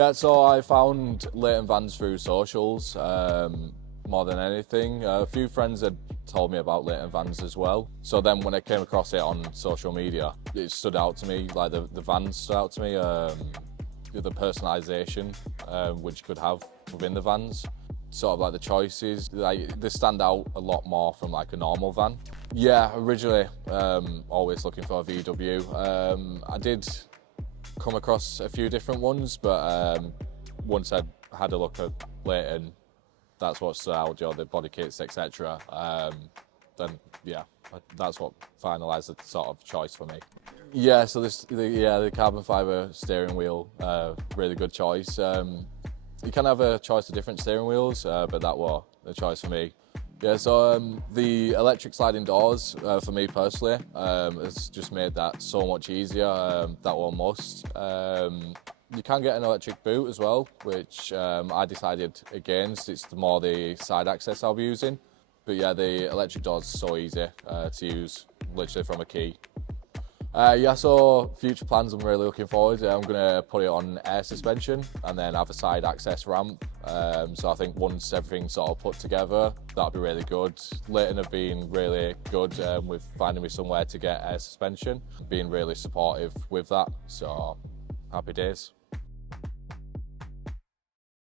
Yeah, so I found Leighton Vans through socials more than anything. A few friends had told me about Leighton Vans as well. So then when I came across it on social media, it stood out to me, like the Vans stood out to me, the personalisation which you could have within the Vans. Sort of like the choices, like they stand out a lot more from like a normal van. Yeah, originally always looking for a VW. I did come across a few different ones, but once I had a look at Leighton, that's what stood out, the body kits, etc. Then yeah, that's what finalised the sort of choice for me. Yeah, so the carbon fibre steering wheel, really good choice. You can have a choice of different steering wheels, but that was the choice for me. Yeah, so the electric sliding doors, for me personally, has just made that so much easier. That was a must. You can get an electric boot as well, which I decided against. It's more the side access I'll be using. But yeah, the electric doors are so easy to use, literally from a key. Yeah, so future plans, I'm really looking forward to. I'm going to put it on air suspension and then have a side access ramp. So I think once everything's sort of put together, that'll be really good. Leighton have been really good with finding me somewhere to get air suspension, being really supportive with that. So happy days.